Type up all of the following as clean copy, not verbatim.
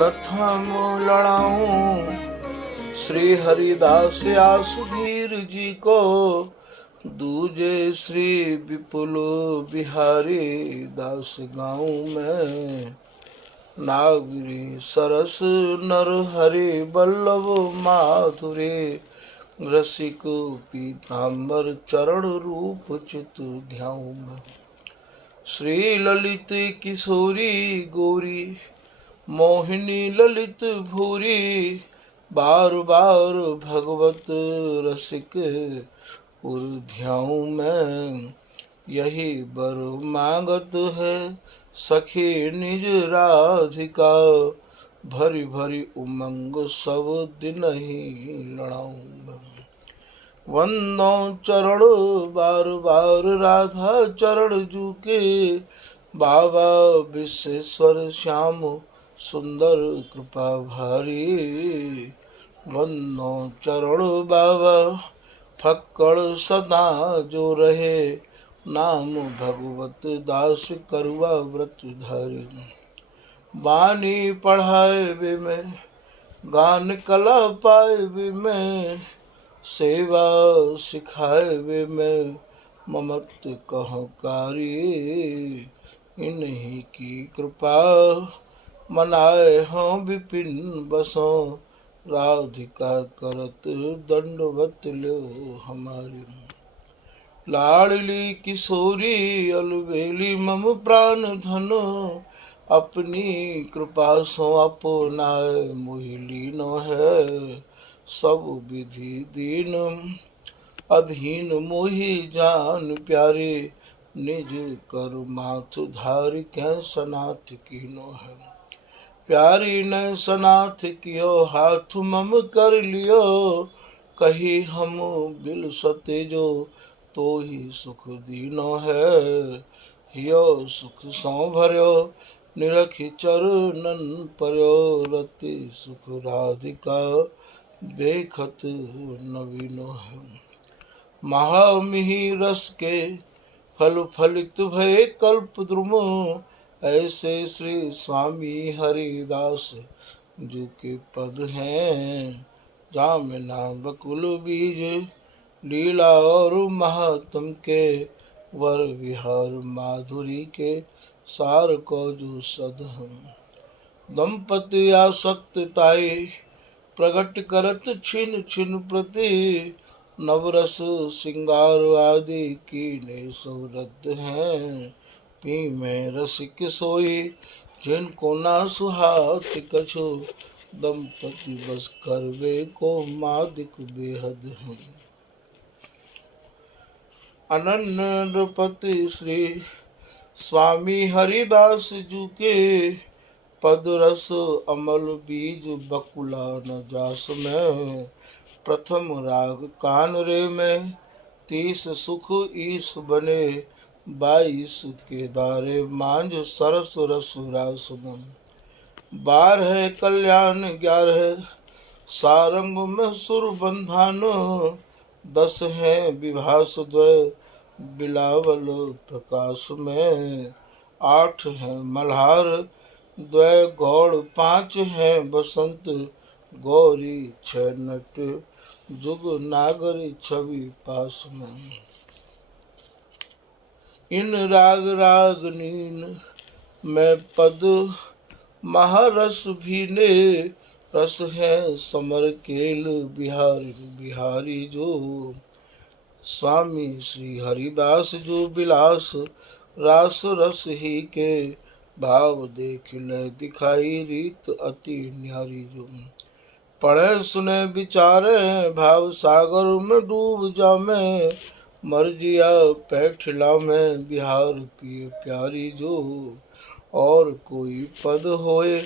प्रथम लड़ाऊं श्री हरिदास आसुधीर जी को, दूजे श्री विपुल बिहारी दास गाऊं मैं। नागरी सरस नर हरि बल्लभ माधुरी, रसिक पीताम्बर चरण रूप चित ध्याऊं मैं। श्री ललित किशोरी गौरी, मोहिनी ललित भूरी, बार बार भगवत रसिक उर ध्याऊं मैं। यही बर मांगत है सखी निज राधिका, भरी भरी उमंग सब दिन ही लड़ाऊं मैं। वंदो चरण बार बार राधा चरण जूके, बाबा विश्वेश्वर श्याम सुंदर कृपा भारी। वंदो चरण बाबा फक्कड़ सदा जो रहे, नाम भगवत दास करुआ व्रत धारी। बानी पढ़ाए वे में, गान कला पाए वे में, सेवा सिखाए वे में, ममत कहकारी। इन्हीं की कृपा मनाए हम विपिन बसों, राधिका करत दंडवत लो हमारी। लाडली किशोरी अलबेली मम प्राण धनो, अपनी कृपा सो अपनाए मोहि लीनो है। सब विधि दीन अधीन मोहि जान प्यारे, निज कर माथ धारि कै सनाथ कीनो है। प्यारी ने सनाथ कियो हाथ मम कर लियो, कही हम बिल सते जो तो ही सुख दीनो है। हियो सुख सौ भर्यो निरखि चरणन पर्यो, रति सुख राधिका देखत नवीनो है। महामिहि रस के फल फलित भय कल्प द्रुम, ऐसे श्री स्वामी हरिदास जी के पद हैं। जामिना बकुल बीज लीला और महात्म के, वर विहार माधुरी के सार को जो सद हैं। दंपति आसक्त ताई प्रगट करत छिन छिन प्रति, नवरस सिंगार आदि कीने सब रद्द हैं। पी में रसिक सोई जिनको ना सुहात कछु, दंपति बस करवे को मादिक बेहद हैं। अनन्य नृपति श्री स्वामी हरिदास जी के, पद रस अमल बीज बकुला न जास में। प्रथम राग कान रे में 30 सुख ईस बने, 22 केदारे मांझ सरस रस रास में। 12 कल्याण 11 सारंग में सुर बंधानो, 10 है विभास द्वय बिलावल प्रकाश में। 8 है मल्हार द्वय गौड़, 5 है बसंत गौरी, 6 नट जुग नागरी छवि पास में। इन राग रागनीन में पद महारस भीने, रस है समर केल बिहारी बिहारी जो। स्वामी श्री हरिदास जो बिलास रास रस ही के, भाव देख ले दिखाई रीत अति न्यारी जो। पढ़े सुने विचारे भाव सागर में डूब जामे, मर्जिया पैठला में बिहार पिए प्यारी जो। और कोई पद होए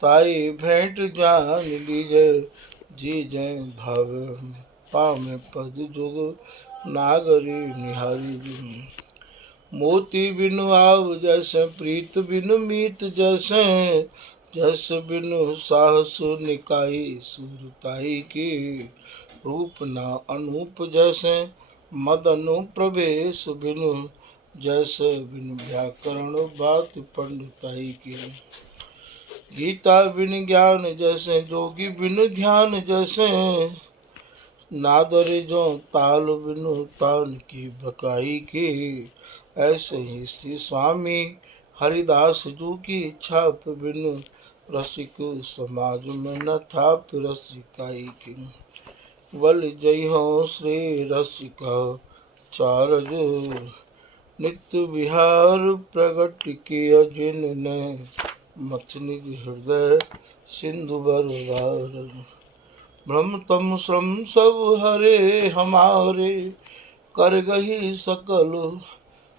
ताई भेंट जान लीजे, जी जय भावे पामे पद जुग नागरी निहारी जो। मोती बिन आव जैसे प्रीत बिन मीत जैसे, जस बिनु साहस निकाई सुरताई की। रूप ना अनूप जैसे मदनु प्रवेश बिनु, जैसे बिनु व्याकरण बात पंडिताई की। गीता बिन ज्ञान जैसे, जोगी बिन ध्यान जैसे, नादरे जो ताल बिनु तान की बकाई के, ऐसे ही श्री स्वामी हरिदास जी की छाप बिनु, रसिक समाज में न था रसिकाई की। बल जय हो श्री रसिका चारज, नित्य विहार प्रगट किया जिनने, मथनी हृदय सिंधु बरवार। ब्रह्म तम श्रम सब हरे हमारे, कर गही सकल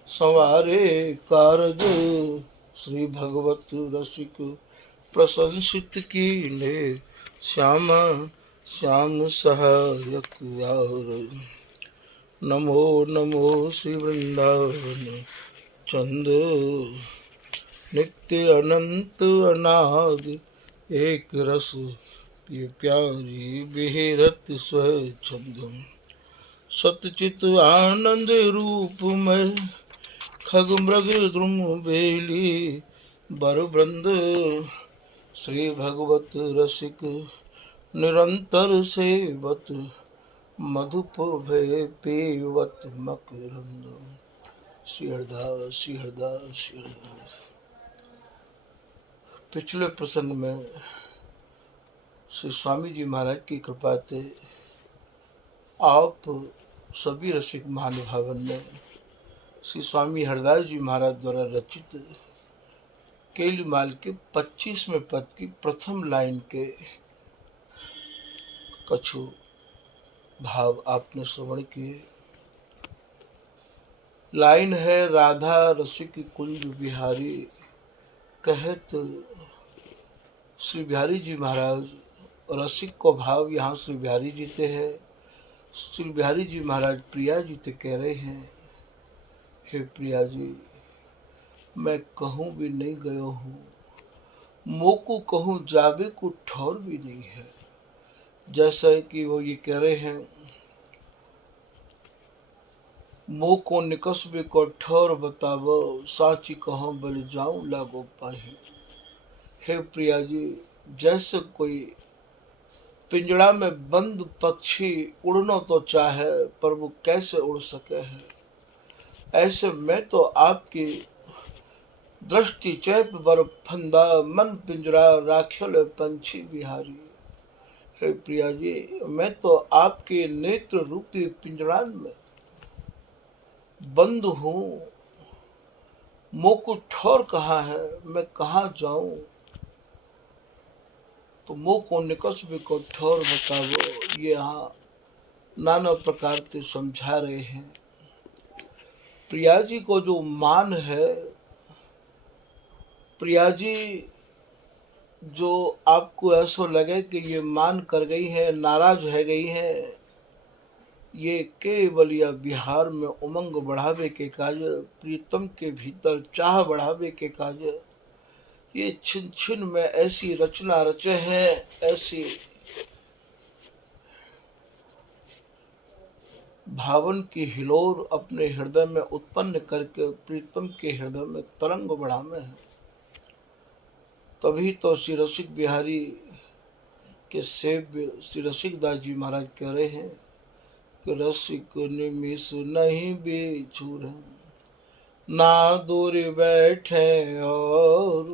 संवारे कारज, श्री भगवत रसिक प्रशंसित कीने, श्यामा श्याम सहायक और। नमो नमो श्री वृंदावन चंद, नित्य अनंत अनाद एक रस, ये प्यारी बेहरत स्वच्छंद। सतचित आनंद रूप में खग मृग द्रुम बेली, बर वृंद श्री भगवत रसिक निरंतर सेवत, मधुप भय पीवत मकरंद। श्री हरदास श्री हरदास श्री हरदास। पिछले प्रसंग में श्री स्वामी जी महाराज की कृपा से आप सभी रसिक महानुभावन ने श्री स्वामी हरदास जी महाराज द्वारा रचित केलीमाल के 25वें पद की प्रथम लाइन के कछु भाव आपने श्रवण किए। लाइन है, राधा रसिक कुंज बिहारी, कहत श्री बिहारी जी महाराज, रसिक को भाव यहाँ श्री बिहारी जी ते है। श्री बिहारी जी महाराज प्रिया जी ते कह रहे हैं, हे प्रिया जी, मैं कहूँ भी नहीं गयो हूँ, मोको कहूँ जावे को ठौर भी नहीं है। जैसा कि वो ये कह रहे हैं, मो को निकसबे को ठौर बतावो, साची कहूँ बल जाऊं लागो पाही। हे प्रिया जी, जैसे कोई पिंजड़ा में बंद पक्षी उड़ना तो चाहे पर वो कैसे उड़ सके है, ऐसे मैं तो आपकी दृष्टि चैप बर फंदा, मन पिंजरा राख्यल पंछी बिहारी। हे प्रिया जी, मैं तो आपके नेत्र रूपी पिंजड़ा में बंद हूँ, मोको ठौर कहाँ है, मैं कहाँ जाऊं। तो मोह को निकसबे को ठौर बतावो, ये यहाँ नाना प्रकार से समझा रहे हैं। प्रिया जी को जो मान है, प्रिया जी जो आपको ऐसा लगे कि ये मान कर गई है, नाराज है गई है, ये केवल या बिहार में उमंग बढ़ावे के काज, प्रीतम के भीतर चाह बढ़ावे के काज, ये छिन छिन में ऐसी रचना रचे हैं, ऐसी भावन की हिलोर अपने हृदय में उत्पन्न करके प्रीतम के हृदय में तरंग बढ़ावे हैं। तभी तो श्री रसिक बिहारी के सेव्य श्री रसिक दास जी महाराज कह रहे हैं कि रसिक निमिष नहीं बेचूर, ना दूर बैठे और,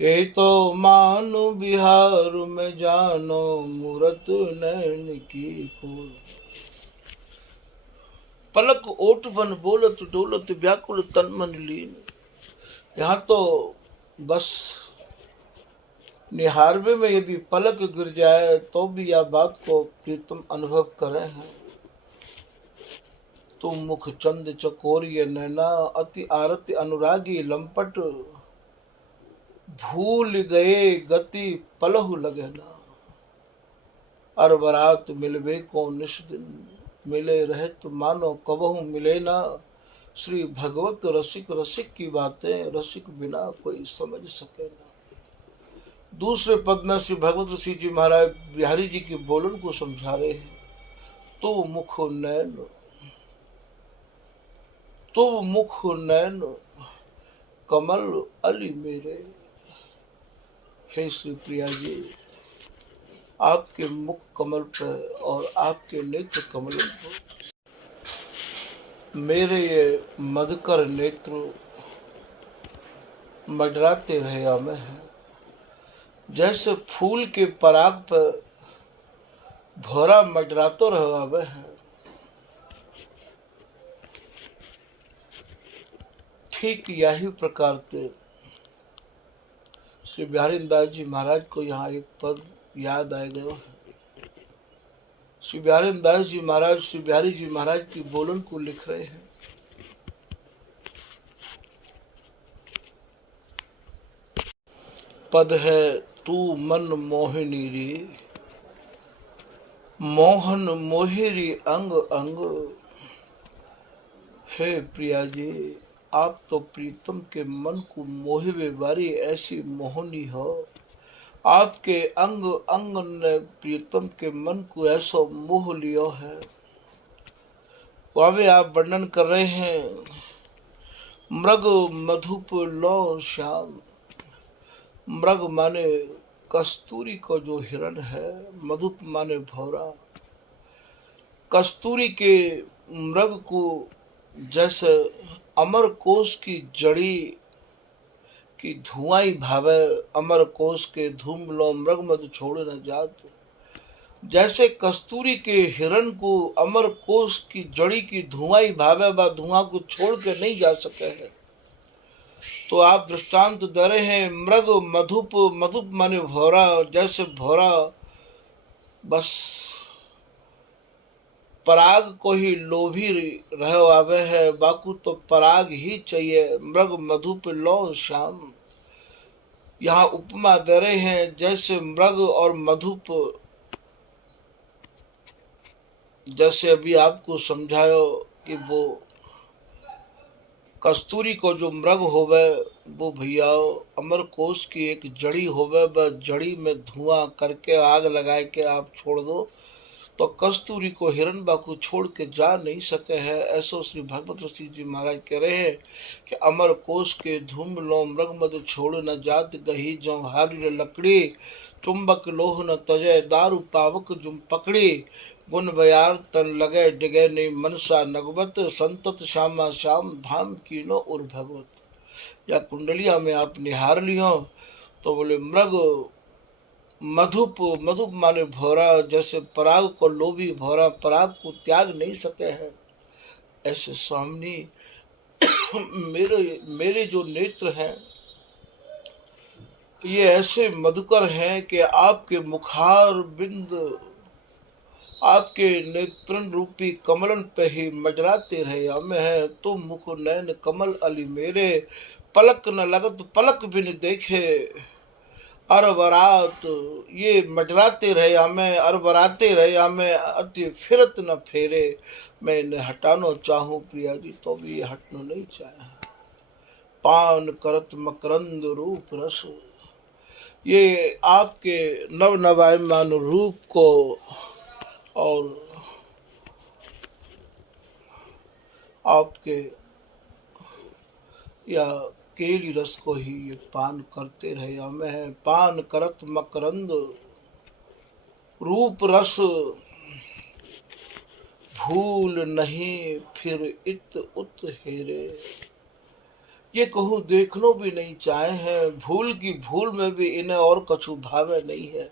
ये तो मानो बिहार में जानो मूरत नैन की कोर। पलक ओट बन बोलत डोलत व्याकुल तन मन लीन। यहाँ तो बस निहारवे में यदि पलक गिर जाए तो भी यह बात को प्रीतम अनुभव करे हैं। तुम मुख चंद चकोरिय नैना, अति आरती अनुरागी लंपट, भूल गए गति पलहु लगे ना। अरबरात मिलवे को निश दिन, मिले रहे तो मानो कबहू मिले ना। श्री भगवत रसिक, रसिक की बातें रसिक बिना कोई समझ सके ना। दूसरे पद में श्री भगवत ऋषि जी महाराज बिहारी जी की बोलन को समझा रहे हैं। तो मुख नैन, तो मुख नैन कमल अली मेरे, हे श्री प्रिया जी, आपके मुख कमल पर और आपके नेत्र कमलों पर मेरे ये मधुकर नेत्र मंडराते रहे हमें हैं, जैसे फूल के पराग पर भौरा मंडराते रहे हमें हैं। ठीक यही प्रकार के श्री बिहारी दास जी महाराज को यहाँ एक पद याद आए गए हैं। श्री बिहारी दास जी महाराज श्री बिहारी जी महाराज की बोलन को लिख रहे हैं। पद है तू मन मोहिनी रे, मोहन मोहिरी अंग अंग। हे प्रिया जी, आप तो प्रीतम के मन को मोहिवे वाली ऐसी मोहनी हो। आपके अंग अंग ने प्रीतम के मन को ऐसा मोह लिया है। वहां आप वर्णन कर रहे हैं, मृग मधुप लो श्याम। मृग माने कस्तूरी को जो हिरण है, मधुप माने भौरा। कस्तूरी के मृग को जैसे अमर कोश की जड़ी की धुआं भावे, अमर कोश के धूम लो मृग मधु छोड़ न जात। जैसे कस्तूरी के हिरण को अमर कोश की जड़ी की धुआं भावे, बा धुआं को छोड़ के नहीं जा सके है। तो आप दृष्टांत दे रहे हैं, मृग मधुप, मधुप माने भौरा। जैसे भौरा बस पराग को ही लोभी रह आवे है, बाकू तो पराग ही चाहिए। मृग मधुप लो श्याम। यहाँ उपमा दे रहे हैं, जैसे मृग और मधुप, जैसे अभी आपको समझायो कि वो कस्तूरी को जो मृग होवे वो भैया अमरकोश की एक जड़ी होवे, बस जड़ी में धुआं करके आग लगाए के आप छोड़ दो तो कस्तूरी को हिरण बाकू छोड़ के जा नहीं सके है। ऐसो श्री भगवत ऋषि जी महाराज कह रहे हैं कि अमर कोश के धूम लो मृग मद छोड़ न जात गही जो हारी लकड़ी। चुंबक लोह न तजय दारू पावक जुम पकड़ी। गुण बयार तन लगे डिगे नहीं मनसा नगवत। संतत श्यामा श्याम धाम कीनो उर भगवत। या कुंडलिया में आप निहार लियो तो बोले मृग मधुप, मधुप माने भौरा। जैसे पराग को लोभी भौरा पराग को त्याग नहीं सके है, ऐसे स्वामी मेरे जो नेत्र हैं ये ऐसे मधुकर हैं कि आपके मुखार बिंद, आपके नेत्रन रूपी कमलन पे ही मजराते रहे हमें है। तो मुख नैन कमल अली मेरे, पलक न लगत पलक बिन देखे। अरबरात ये मजराते रहे हमें, अरबराते रहे हमें, अति फिरत न फेरे। मैं इन्हें हटाना चाहूँ प्रिया जी तो भी ये हटना नहीं चाहे। पान करत मकरंद रूप रस, ये आपके नव नवायमान रूप को और आपके या केली रस को ही ये पान करते रहे हमें। पान करत मकरंद रूप रस, भूल नहीं फिर इत उत हेरे। ये कहूँ देखनो भी नहीं चाहे हैं, भूल की भूल में भी इन्हें और कछु भावे नहीं है।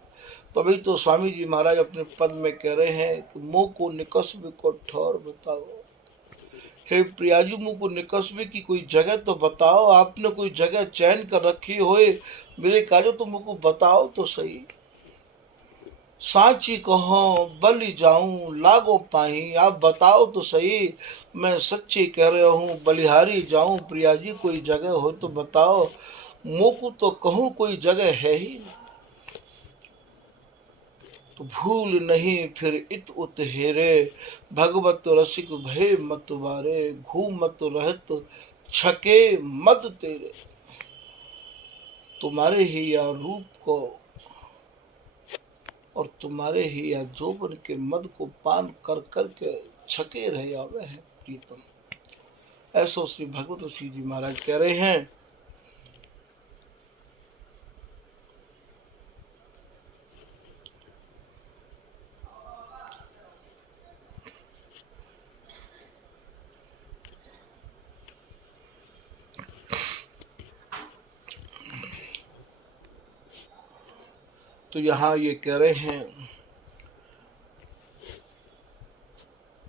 तभी तो स्वामी जी महाराज अपने पद में कह रहे हैं कि मुँह को निकस्ब को ठौर बताओ। हे प्रियाजी मुँह को निकस्बे की कोई जगह तो बताओ, आपने कोई जगह चयन कर रखी होए मेरे काजो तो मुझको बताओ तो सही। साची कहो बलि जाऊं लागो पाही, आप बताओ तो सही, मैं सच्ची कह रहा हूँ बलिहारी जाऊं। प्रिया जी कोई जगह हो तो बताओ, मुँह तो कहूँ कोई जगह है ही नहीं। तो भूल नहीं फिर इत उत हेरे, भगवत रसिक भय मत वारे। घूमत रहत छके मद तेरे, तुम्हारे ही या रूप को और तुम्हारे ही या जोबन के मद को पान कर करके छके रहे आवे हैं प्रीतम। ऐसो श्री भगवत श्री जी महाराज कह रहे हैं। तो यहाँ ये कह रहे हैं,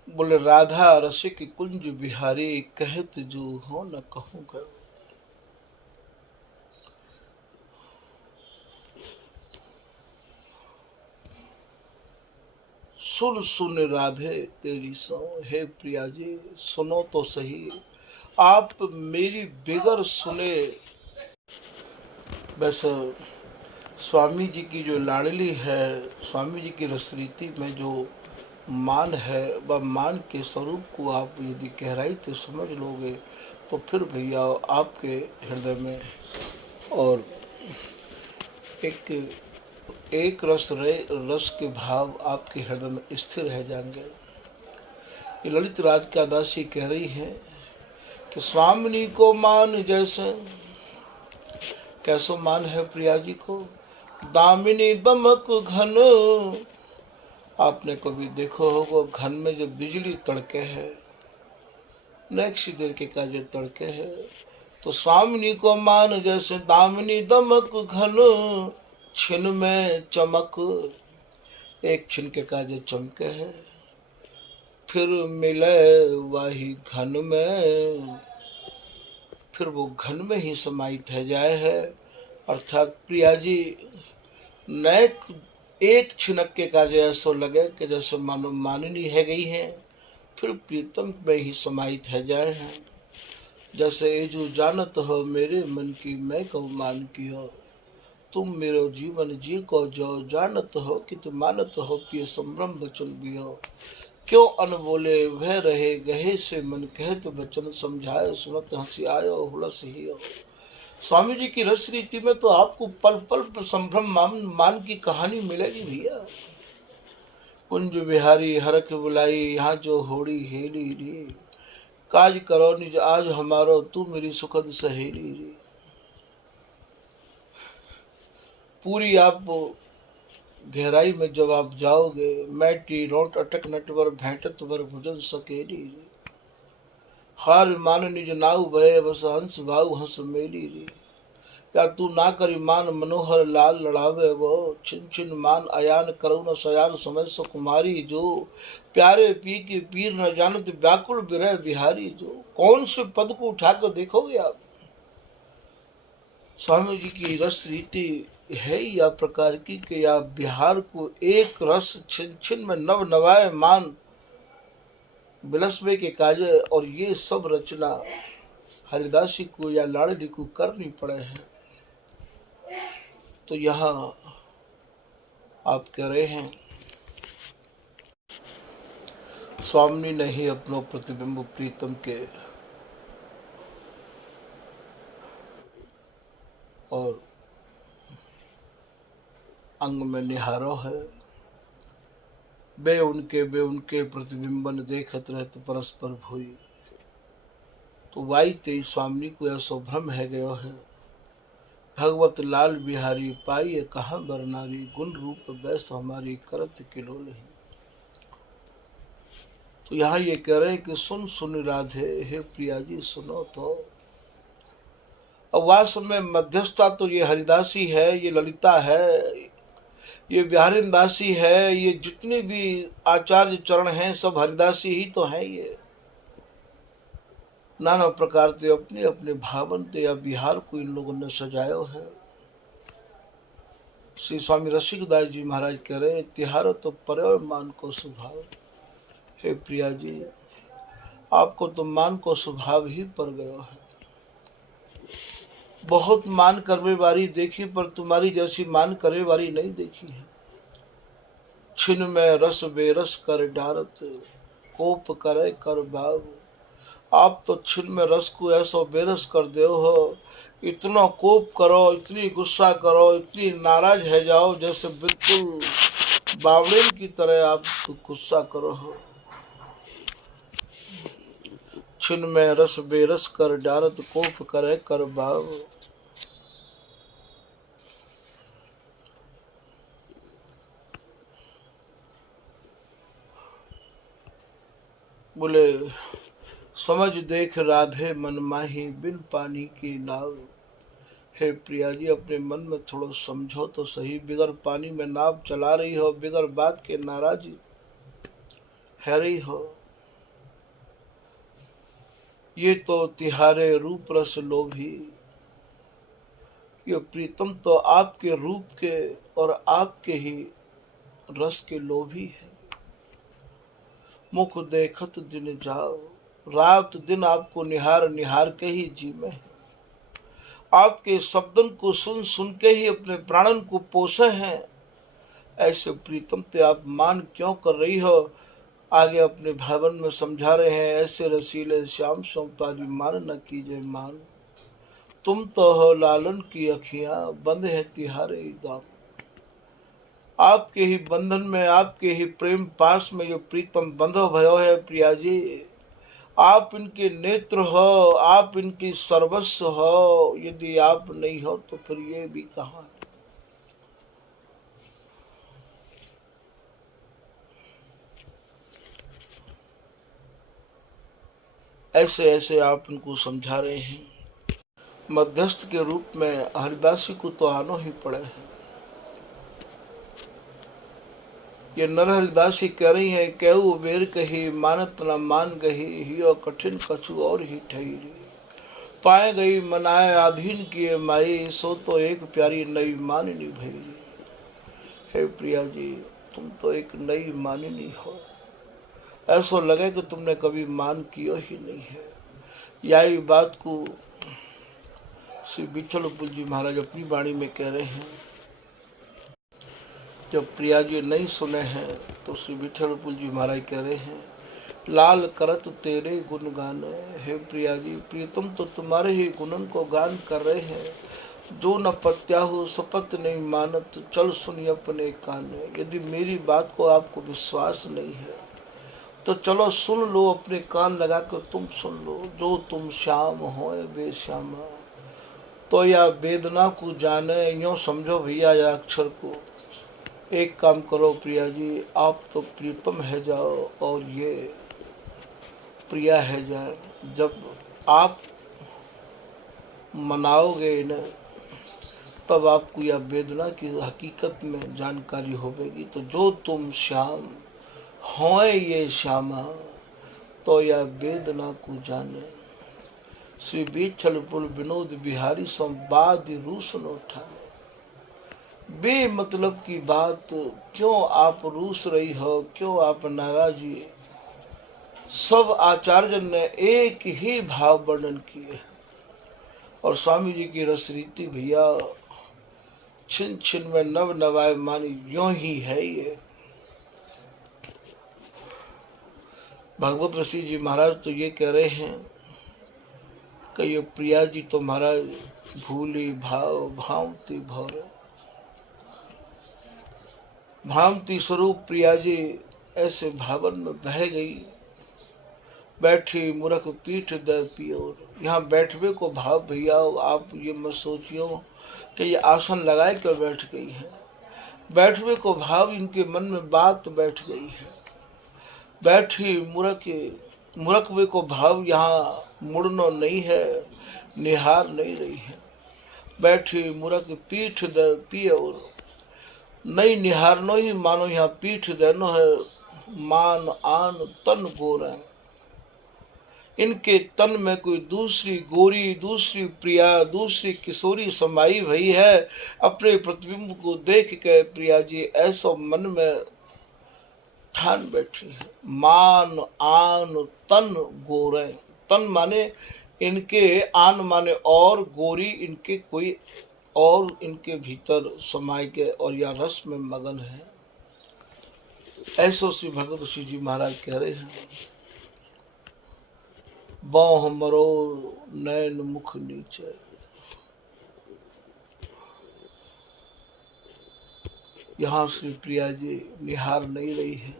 बोले राधा रसिक कुंज बिहारी, कहत जो हो न कहूँगा। सुन सुन राधे तेरी सो, हे प्रिया जी सुनो तो सही, आप मेरी बिगर सुने। वैसे स्वामी जी की जो लाडली है, स्वामी जी की रसरीति में जो मान है, वह मान के स्वरूप को आप यदि गहराई से समझ लोगे तो फिर भैया आपके हृदय में और एक रस के भाव आपके हृदय में स्थिर रह जाएंगे। ये ललित राज का दासी कह रही है कि स्वामिनी को मान जैसे, कैसो मान है प्रिया जी को, दामिनी दमक घन। आपने कभी देखो होगा घन में जो बिजली तड़के है, नेक्स्ट देर के का जो तड़के है, तो स्वामिनी को मान जैसे दामिनी दमक घन, छिन में चमक। एक छिन के का जो चमके है, फिर मिले वही घन में, फिर वो घन में ही समाहित है जाए है। अर्थात प्रिया जी नैक एक छिनक के का ऐसा लगे कि जैसे मानो माननी है गई है, फिर प्रीतम में ही समाहित है जाए हैं। जैसे ये जो जानत हो मेरे मन की मैं कब मान की हो, तुम मेरो जीवन जी को जो जानत हो कि तुम मानत हो, पिय संभ्रम वचन भी हो, क्यों अनबोले वह रहे गहे से मन कहत वचन, समझाए सुनत हंसी आयो हुलस ही हो। स्वामी जी की रस रीति में तो आपको पल पल संभ्रम मान की कहानी मिलेगी भैया। कुंज बिहारी हरख बुलाई, यहाँ जो होड़ी हेली रे, काज करो निज आज हमारो, तू मेरी सुखद सहेली रे। पूरी आप गहराई में जब आप जाओगे, मैटी रोट अटक नटवर भेंटत वर भुजन सकेली रे, हार मान निज नाउ भय बस हंस भाव हंस मेली रे। या तू ना करी मान मनोहर लाल लड़ावे वो, छिन छिन मान अयान करुण सयान समय सुकुमारी, जो प्यारे पी के पीर न जानत व्याकुल विरह बिहारी जो। कौन से पद को उठाकर देखोगे आप, स्वामी जी की रस रीति है या प्रकार की कि या बिहार को एक रस छिन छिन में नव नवाए मान बिलसबे के काजे, और ये सब रचना हरिदासी को या लाडली को करनी पड़े है। तो यहाँ आप कह रहे हैं, स्वामी ने ही अपनो प्रतिबिंब प्रीतम के और अंग में निहारो है, बे उनके प्रतिबिंबन देखत रहत परस्पर भोई। तो वाई ते स्वामी को ऐसो भ्रम है गयो है, भगवत लाल बिहारी पाई कहाँ बरनारी, गुण रूप बैस हमारी करत किलो नहीं। तो यहाँ ये कह रहे हैं कि सुन सुन राधे, हे प्रिया जी सुनो तो। अब वास्तव में मध्यस्थता तो ये हरिदासी है, ये ललिता है, ये बिहारी दासी है, ये जितने भी आचार्य चरण हैं सब हरिदासी ही तो हैं। ये नाना प्रकार से अपने अपने भावन ते या बिहार को इन लोगों ने सजायो है। श्री स्वामी रसिकदास जी महाराज कह रहे हैं, तिहारो तो पर्यो मान को स्वभाव। हे प्रिया जी आपको तो मान को स्वभाव ही पर गयो है। बहुत मान करवे वारी देखी, पर तुम्हारी जैसी मान करे वारी नहीं देखी है। छिन में रस बेरस कर डारत, कोप करे कर भाव। आप तो छिन में रस को ऐसा बेरस कर दे हो, इतना कोप करो, इतनी गुस्सा करो, इतनी नाराज है जाओ, जैसे बिल्कुल बावड़िन की तरह आप तो गुस्सा करो हो। छिन में रस बेरस कर डारत, कोप करे कर भाव। बोले समझ देख राधे मन माही, बिन पानी की नाव। हे प्रिया जी, अपने मन में थोड़ा समझो तो सही। बिगर पानी में नाव चला रही हो, बिगर बात के नाराजी है रही हो। ये तो तिहारे रूप रस लोभी, ये प्रीतम तो आपके रूप के और आपके ही रस के लोभी है। मुख देखत दिन जाओ, रात दिन आपको निहार निहार के ही जी में है। आपके शब्दन को सुन सुन के ही अपने प्राणन को पोसे हैं। ऐसे प्रीतम ते आप मान क्यों कर रही हो? आगे अपने भावन में समझा रहे हैं, ऐसे रसीले श्याम सोमपारी मान न कीजिए मान, तुम तो हो लालन की अखियां बंद है तिहारे दाम। आपके ही बंधन में, आपके ही प्रेम पास में जो प्रीतम बंधो भयो है प्रिया जी, आप इनके नेत्र हो, आप इनकी सर्वस्व हो। यदि आप नहीं हो तो फिर ये भी कहाँ है। ऐसे ऐसे आप इनको समझा रहे हैं। मध्यस्थ के रूप में हरिदासी को तो आना ही पड़े है। ये नर हरिदासी कह रही है, केहू बेर कही मानत न मान गही, हियो कठिन कछु और ही ठहरी। पाए गई मनाए आधीन किए माई, सो तो एक प्यारी नई मानिनी भई। हे प्रिया जी, तुम तो एक नई मानिनी हो। ऐसा लगे कि तुमने कभी मान किया ही नहीं है। यही बात को श्री विठल जी महाराज अपनी वाणी में कह रहे हैं। जब प्रिया जी नहीं सुने हैं तो श्री विठल जी महाराज कह रहे हैं, लाल करत तेरे गुण गाने। हे प्रिया जी, प्रीतम तो तुम्हारे ही गुणन को गान कर रहे हैं। जो न पत्याहु सपत नहीं मानत, चल सुनी अपने काने। यदि मेरी बात को आपको विश्वास नहीं है तो चलो सुन लो, अपने कान लगा कर तुम सुन लो। जो तुम श्याम हो बेश्यामा, तो या वेदना को जाने। यूँ समझो भैया या अक्षर को। एक काम करो प्रिया जी, आप तो प्रीतम है जाओ और ये प्रिया है जाए। जब आप मनाओगे इन्हें तब आपको यह वेदना की हकीकत में जानकारी होगी। तो जो तुम श्याम हो ये श्यामा, तो यह वेदना को जाने। श्री विठल विनोद बिहारी संवाद रूस न उठाने। बे मतलब की बात क्यों आप रूस रही हो, क्यों आप नाराजी? सब आचार्य ने एक ही भाव वर्णन किए और स्वामी जी की रस रीति भैया छिन छिन में नव नवाय मानी यों ही है। ये भगवत ऋषि जी महाराज तो ये कह रहे हैं कि ये प्रिया जी तो महाराज भूली भाव भावती भौर, भावती स्वरूप प्रिया जी ऐसे भावन में बह गई। बैठी मूर्ख पीठ दे पियोर। यहाँ बैठवे को भाव भैया आप ये मत सोचियो कि ये आसन लगाए कर बैठ गई है। बैठवे को भाव इनके मन में बात बैठ गई है। बैठी मूर्खवे को भाव यहाँ मुड़नो नहीं है, निहार नहीं रही है। बैठी मूर्ख पीठ दे पियोर, नहीं निहारनो ही मानो यहाँ पीठ देनो है। मान आन तन गोरे, इनके तन में कोई दूसरी गोरी, दूसरी प्रिया, दूसरी किशोरी समाई भई है। अपने प्रतिबिंब को देख के प्रिया जी ऐसा मन में ठान बैठी है। मान आन तन गोरे, तन माने इनके, आन माने और, गोरी इनके कोई और इनके भीतर समाये के और या रस में मगन है। ऐसो श्री भगवत श्री जी महाराज कह रहे हैं, बाह मरो नैन मुख नीचे। यहाँ श्री प्रिया जी निहार नहीं रही है,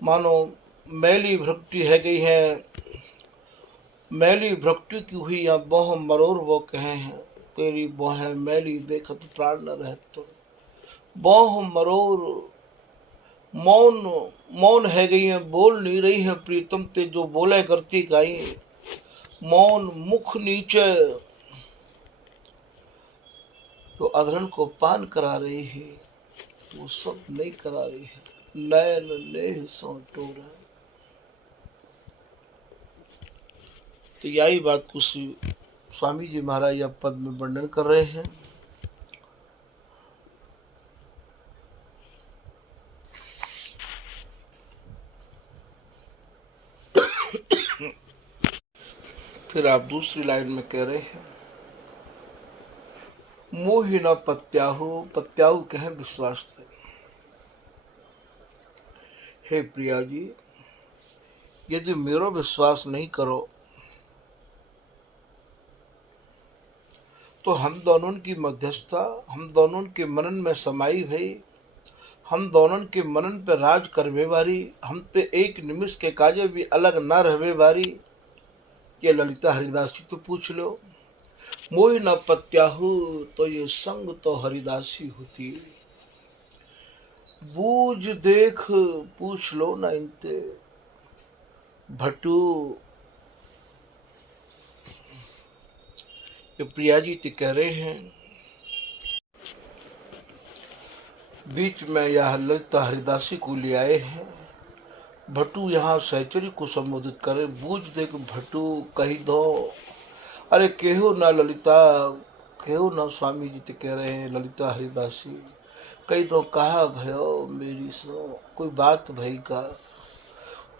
मानो मैली भ्रक्ति है गई है। मैली भ्रक्ति की हुई यहाँ बाह मरोर वो कहे हैं, तेरी बाहें मैली देखत प्राण न रहत। बाह मरोर मौन, मौन है गई है, बोल नहीं रही है प्रीतम ते जो बोले करती गाई। मौन मुख नीचे, तो अधरन को पान करा रही है, तो वो सब नहीं करा रही है। नयन नेह सो टोरा। तो यही बात को स्वामी जी महाराज यह पद में वर्णन कर रहे हैं। फिर आप दूसरी लाइन में कह रहे हैं, मोहि न पत्याहु, पत्याहु कहें विश्वास से। हे प्रिया जी, यदि मेरा विश्वास नहीं करो तो हम दोनों की मध्यस्थता, हम दोनों के मनन में समाई भई, हम दोनों के मनन पे राज करवे बारी, हम पे एक निमिष के काजे भी अलग न रहवे बारी। ये ललिता हरिदास जी तो पूछ लो। मोहि न पत्याहु, तो ये संग तो हरिदासी होती। बूझ देख पूछ लो न इनते, भटू। ये प्रिया जी तो कह रहे हैं, बीच में यह ललिता हरिदासी को ले आए हैं। भटू यहाँ सहचरी को संबोधित करे। बूझ देख भटू कही दो। अरे केहो ना ललिता, केहो ना स्वामी जी तो कह रहे हैं ललिता हरिदासी, कही दो कहा भयो मेरी सो, कोई बात भई का,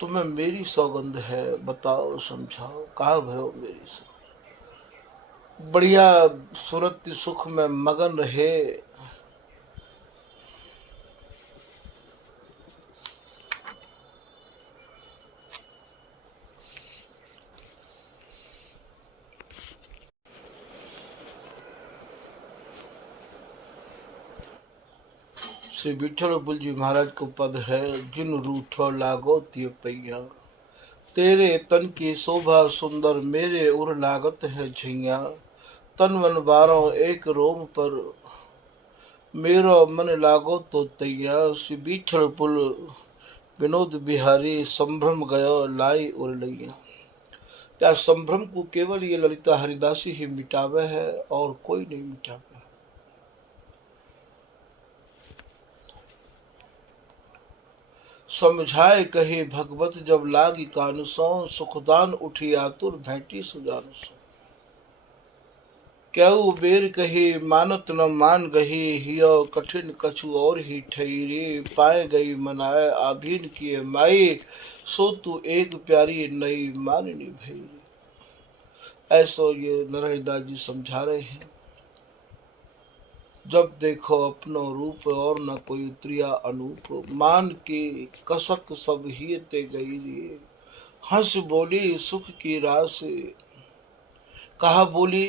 तुम्हें मेरी सौगंध है, बताओ समझाओ, कहा भयो मेरी सो। बढ़िया सूरत सुख में मगन रहे। श्री विठल जी महाराज को पद है, जिन रूठो लागो तिय पैया, तेरे तन की शोभा सुंदर, मेरे उर लागत है झैया। तन मन बारो एक रोम पर, मेरो मन लागो तो तैया। श्री विठल पुल विनोद बिहारी, संभ्रम गयो लाई उर लैया। या संभ्रम को केवल ये ललिता हरिदासी ही मिटावे है और कोई नहीं मिटावे। समझाए कहे भगवत जब लागी कानुसों, सुखदान उठी आतुर भेंटी सुजानुसों। क्यों बेर कही मानत न मान गही, हियो कठिन कछु और ही ठहरी। पाए गई मनाए आभीन किए माई, सो तू एक प्यारी नई माननी भई। ऐसो ये नरहरिदास जी समझा रहे हैं। जब देखो अपनो रूप और न कोई उतरिया अनूप, मान के कसक सब ही ते गई रे। हंस बोली सुख की रास, कहा बोली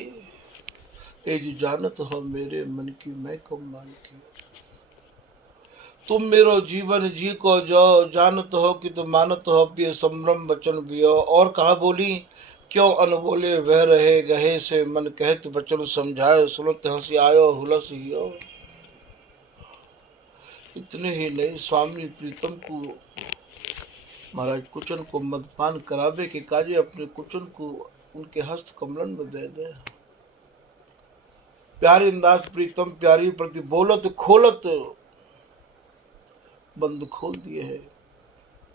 ए जो जानत हो मेरे मन की मैं कम मान की। तुम मेरो जीवन जी को जो जानत हो कि तुम मानत हो पिए संभ्रम वचन बियो। और कहा बोली क्यों अनबोले वह रहे गहे से, मन कहत वचन समझाए, सुनत हंसी आयो हुलस हियो। इतने ही नहीं, स्वामी प्रीतम को महाराज कुचन को मदपान करावे के काजे अपने कुचन को उनके हस्त कमलन में दे दे। प्यारी अंदाज प्रीतम प्यारी प्रति बोलत खोलत बंद खोल दिए है।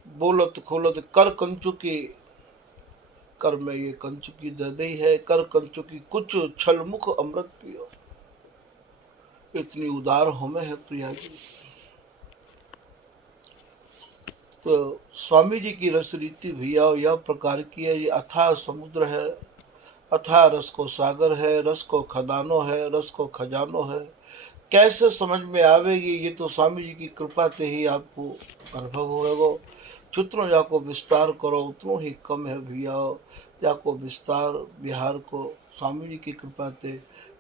बोलत खोलत कर कंचुकी, कर में ये कंचुकी दे दी है। कर कंचुकी कुछ छलमुख अमृत पियो। इतनी उदार होमे है प्रिया जी। तो स्वामी जी की रस रीति भैया यह प्रकार की है। ये अथाह समुद्र है, अथाह रस को सागर है, रस को खदानो है, रस को खजानो है। कैसे समझ में आवेगी, ये तो स्वामी जी की कृपा से ही आपको अनुभव होगा। जितनो जाको विस्तार करो उतनो ही कम है भैया। जाको विस्तार बिहार को स्वामी जी की कृपा से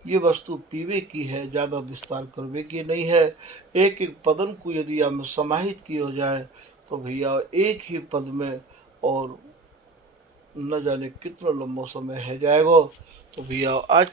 ये वस्तु पीवे की है, ज़्यादा विस्तार करवे की नहीं है। एक एक पदन को यदि हम समाहित किए हो जाए तो भैया एक ही पद में और न जाने कितना लंबा समय है जाएगा। तो भैया आज